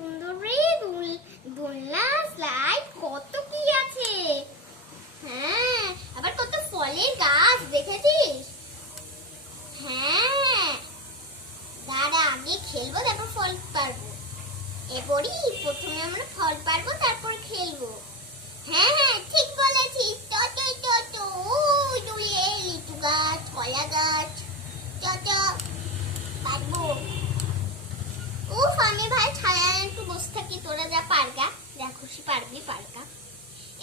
সুন্দর রে দোলনা স্লাইড কত কি আছে। হ্যাঁ, আবার কত ফলের গাছ দেখেছিস? হ্যাঁ, দাঁড়া আগে খেলবো তারপর ফল পারবো। এরপরই প্রথমে আমরা ফল পারবো তারপর খেলবো। হ্যাঁ হ্যাঁ ঠিক বলেছিস। দুলে লিচু গাছ, কলা গাছ, পারবো। উফ, আমি ভাই ছায়া একটু বসে থাকি, তোরা যা পারগা, যা খুশি পারবি পারগা।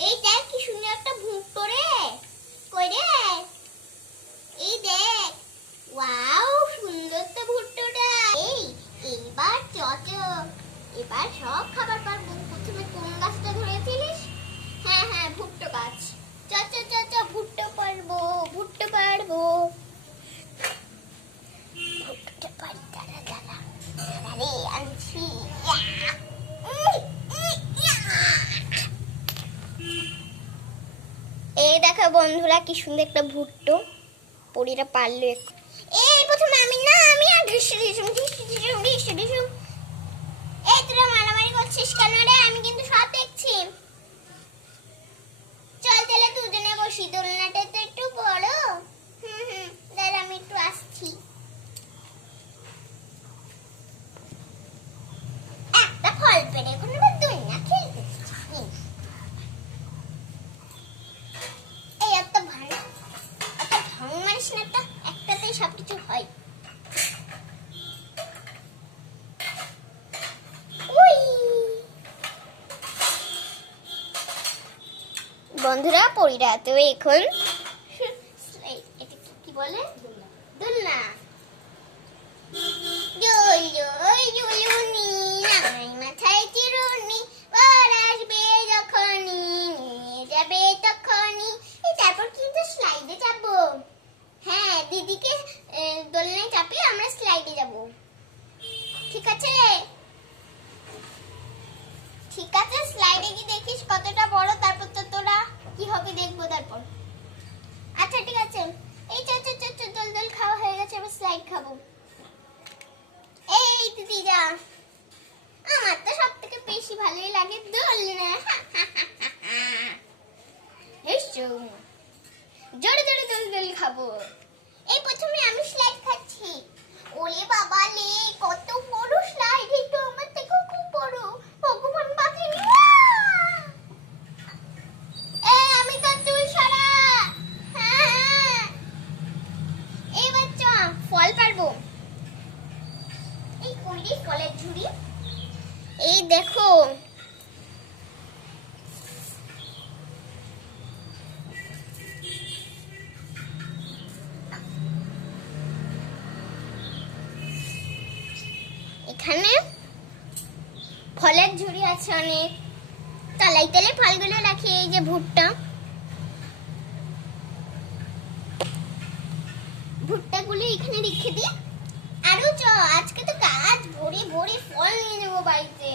এই দেখ কি সুন্দর একটা ভুট্টো রে, কই রে, এই দেখ, ওয়াও সুন্দর তো ভুট্টোটা। এইবার এবার সব খাবার পারবো। প্রথমে কোন গাছটা ধরেছিলিস? হ্যাঁ হ্যাঁ ভুট্টো গাছ। ভুট্টো পারবো, ভুট্টো পারবো, ভুট্টোটা পারি। দাঁড়া আরে আনছি। এই দেখো বন্ধুরা কি সুন্দর একটা ভুট্টো পরিটা পারলো। এই প্রথমে আমি আর এই তোরা মারামারি করছিস কেন রে? আমি কিন্তু সব দেখছি। চল তাহলে দুজনে বসি, দোলনাটা তো একটু বড়। দাঁড়া আমি একটু আসছি। একটা ফল পেরে এখন আবার দোলনা খেলতে। এই এত ভাঙ মারিস না, একটাতেই সবকিছু হয়। বন্ধুরা পরিরা তো এখন এটা কি বলে? দোলনা। মাথায় চিরুনি, আসবে যখনই নিয়ে যাবে তখনই। তারপর কিন্তু স্লাইডে যাবো। হ্যাঁ, দিদিকে দোলনায় চাপিয়ে আমরা স্লাইডে যাব। ঠিক আছে ঠিক আছে, স্লাইডে কি দেখিস কতটা বড়, তারপর তো তোরা কি হবে দেখবো তারপর। আচ্ছা ঠিক আছে, এই দোল খাওয়া হয়ে গেছে, এবার স্লাইড খাবো। এই দিদি যা, আমার তো সব থেকে বেশি ভালোই লাগে দোলনা। জোরে জোরে দোল খাবো। এই প্রথমে আমি স্লাইড খাচ্ছি। ওরে বাবা লে, কত বড় স্লাইড, এই তো আমার থেকেও খুব বড়। ভগবান বাঁচানি। আমি তো চুল সারা। হ্যাঁ, এই বাচ্চা ফল পারবো। এই কইরি ফলের ঝুড়ি। এই দেখো এখানে ফলের ঝুড়ি আছে অনেক। তলায় তলায় ফলগুলো রাখি। এই যে ভুট্টাগুলো এখানে রেখে দিই। আরো আজকে তো গাছ ভরে ভরে ফল নিয়ে যাবো বাড়িতে।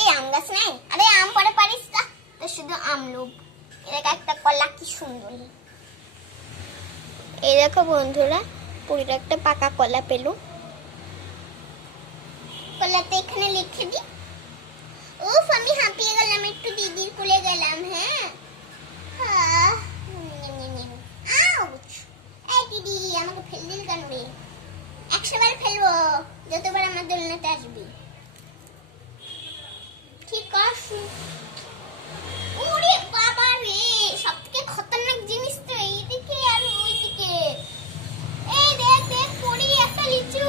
এই আম গাছ নাই? আরে আম পরে পারিস না তো, শুধু আম লোভ। এরকম একটা কলা কি সুন্দর। এই দেখো বন্ধুরা পুরো একটা পাকা কলা পেলো। কলাতে এখানে লিখে দি। উফ, আমি হাঁপিয়ে গেলাম, একটু দিদির কোলে গেলাম। হ্যাঁ, এই দিদি আমাকে ফেল দিল কেন রে? 100 বার ফেলবো, যতবার আমার দোলনাতে আসবি। ঠিক আছে। ওরে বাবা রে, সব থেকে খতরনাক জিনিস তো এইদিকে আর ওইদিকে। এই দেখ দেখ পড়ি একটা লিচু।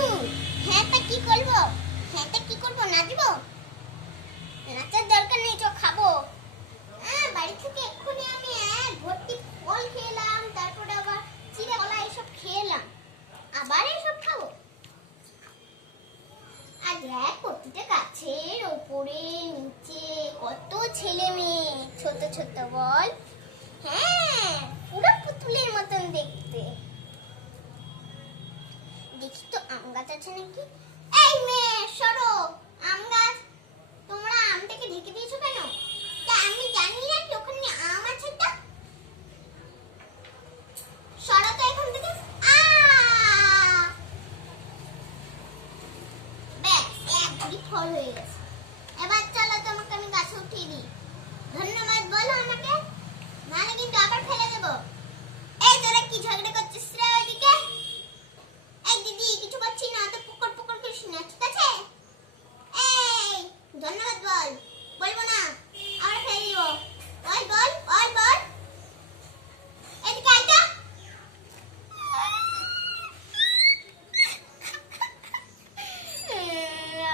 হ্যাঁ তা কি করবো? নাচবো? নাচার দরকার নেই, চো খাবো। বাড়ি থেকে এক্ষুনি আমি ভর্তি ফল খেলাম, তারপরে আবার চিড়ে কলা এসব খেলাম, আবার এসব খাবো। আর দেখ প্রতিটা গাছের ওপরে নিচে কত ছেলে মেয়ে ছোট ছোট, বল। হ্যাঁ, পুরো পুতুলের মতন দেখতে। দেখি তো আম গাছ আছে নাকি। এই মেয়ে সরো, আম গাছ। তোমরা আমটাকে ঢেকে দিয়েছো কেন? তা আমি জানি না কি ওখানে আম আছে। তা সরো তো এখান থেকে। ব্যাস, এক চারটি ফল হয়ে গেছে। এবার চলো তোমাকে আমি গাছে উঠিয়ে দিই। ধন্যবাদ বলো আমাকে, নাহলে কিন্তু আবার ফেলে দেবো। এই তোরা কি ঝগড়া করছিস রে ওইদিকে? এই দিদি কিছু করছি না, তো পুকুর পুকুর করিস না, ঠিক আছে? এই ধন্যবাদ বল। বলবো না, আবার ফেলে দিব। বল বল বল বল। এদিকে আইটা।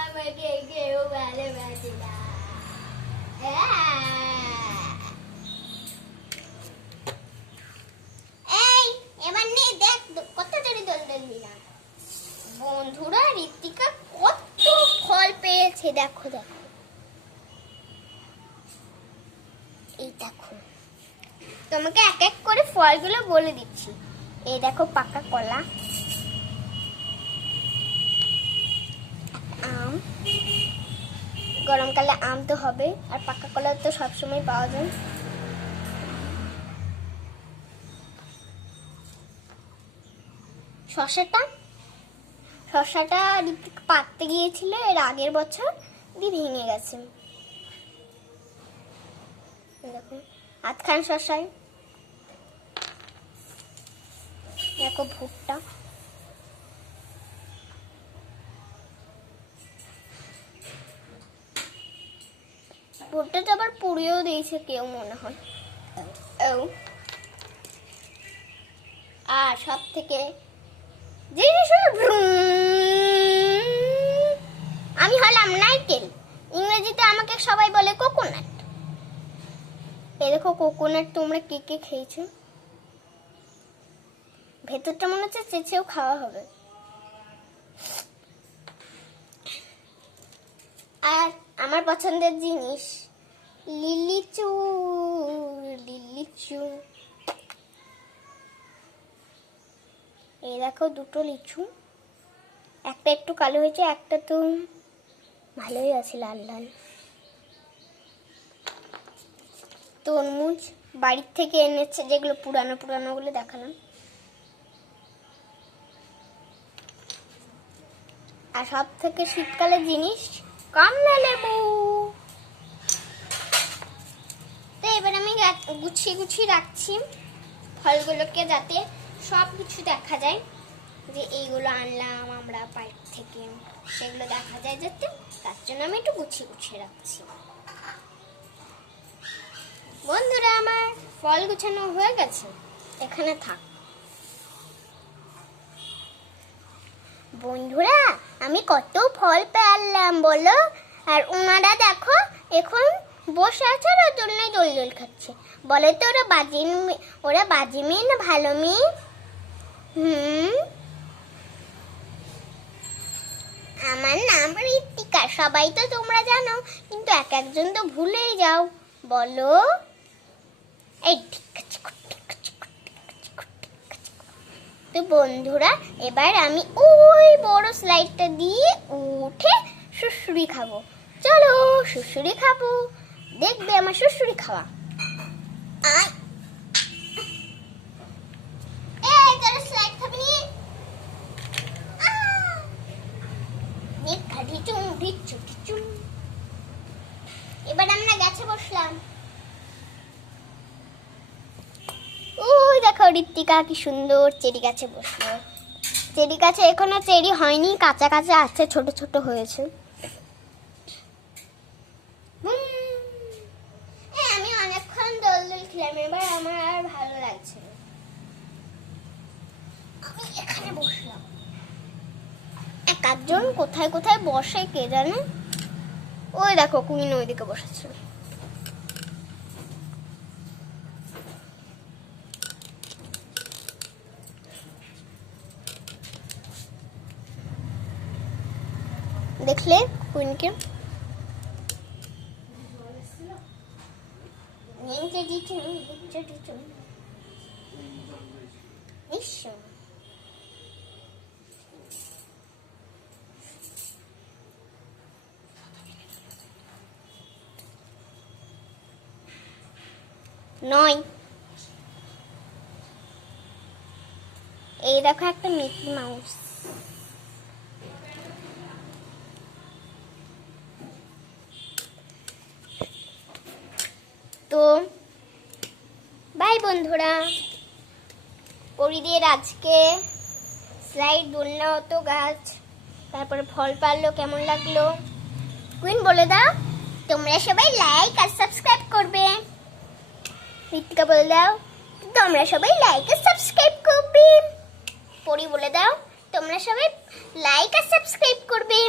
আমাকে কেউ ভালোবাসে না। এই এবার নে দেখ কত জোরে দোল দোলবি না। বন্ধুরা ঋতিকা কত ফল পেয়েছে, দেখো দেখো, এই দেখো। তোমাকে এক এক করে ফলগুলো বলে দিচ্ছি। এই দেখো পাকা কলা, আম, গরমকালে আম তো হবে, আর পাকা কলা তো সবসময় পাওয়া যায়। শসাটা ঋতিক পাততে গিয়েছিল এর আগের বছর, দিয়ে ভেঙে গেছে। দেখো আধখান শসায়। দেখো ভুট্টা, ভুট্টাটা আবার পুড়িয়েও দিয়েছে কেউ মনে হয়। আর সব থেকে আমি হলাম নারকেল, ইংরেজিতে আমাকে সবাই বলে কোকোনাট। এই দেখো কোকোনাট তোমরা কে কে খেয়েছো? ভেতরটা মনে হচ্ছে চেঁচেও খাওয়া হবে। আর আমার পছন্দের জিনিস লিচু, লিচু। এই দেখো দুটো লিচু, একটা একটু কালো হয়েছে, একটা তো ভালোই আছে লাল লাল। তরমুজ বাড়ির থেকে এনেছে, যেগুলো পুরানো পুরানো গুলো দেখালাম। আর সব থেকে শীতকালের জিনিস কমলা লেবু। তো এবার আমি গুছিয়ে গুছিয়ে রাখছি ফলগুলোকে, যাতে সব কিছু দেখা যায়, যে এইগুলো আনলাম আমরা পার্ক থেকে, সেগুলো দেখা যায় যাতে, তার জন্য আমি একটু গুছিয়ে গুছিয়ে রাখছি। বন্ধুরা আমার ফল গুছানো হয়ে গেছে, এখানে থাক। বন্ধুরা আমি কত ফল পেলাম বলো, আর ওনারা দেখো এখন বসে আছে, ওর জন্যই দোল দোল খাচ্ছে। বলে তো ওরা বাজে মেয়ে না ভালো মেয়ে? আমার নাম ঋতিকা, সবাই তো তোমরা জানো, কিন্তু এক একজন তো ভুলেই যাও। বলো এই তো বন্ধুরা, এবার আমি ওই বড় স্লাইডটা দিয়ে উঠে সুড়সুড়ি খাবো। চলো সুড়সুড়ি খাবো, দেখবে আমার সুড়সুড়ি খাওয়া। এবার আমরা গাছে বসলাম। ওই দেখো ঋতিকা কি সুন্দর চেরি গাছে বসলো। চেরি গাছে এখনো চেরি হয়নি, কাঁচা কাঁচা আছে, ছোট ছোট হয়েছে। আমি অনেকক্ষণ দোল দোল খেলাম, এবার আমার আর ভালো লাগছে না, আমি এখানে বসলাম। এক একজন কোথায় কোথায় বসে কে জানে। ওই দেখো কুইন ওইদিকে বসেছে। দেখলে কুইনকে? নয়, এই দেখো একটা মিকি মাউস। তো বাই বন্ধুরা, পরিদের আজকে স্লাইড দোলনা হতো গাছ, তারপরে ফল পারলো, কেমন লাগলো কুইন বলে দাও। তোমরা সবাই লাইক আর সাবস্ক্রাইব করবে। ঋতিকা বলে দাও তোমরা সবাই লাইক আর সাবস্ক্রাইব করবে। পরি বলে দাও তোমরা সবাই লাইক আর সাবস্ক্রাইব করবে।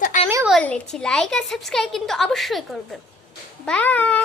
তো আমিও বলে দিচ্ছি লাইক আর সাবস্ক্রাইব কিন্তু অবশ্যই করবে। বাই।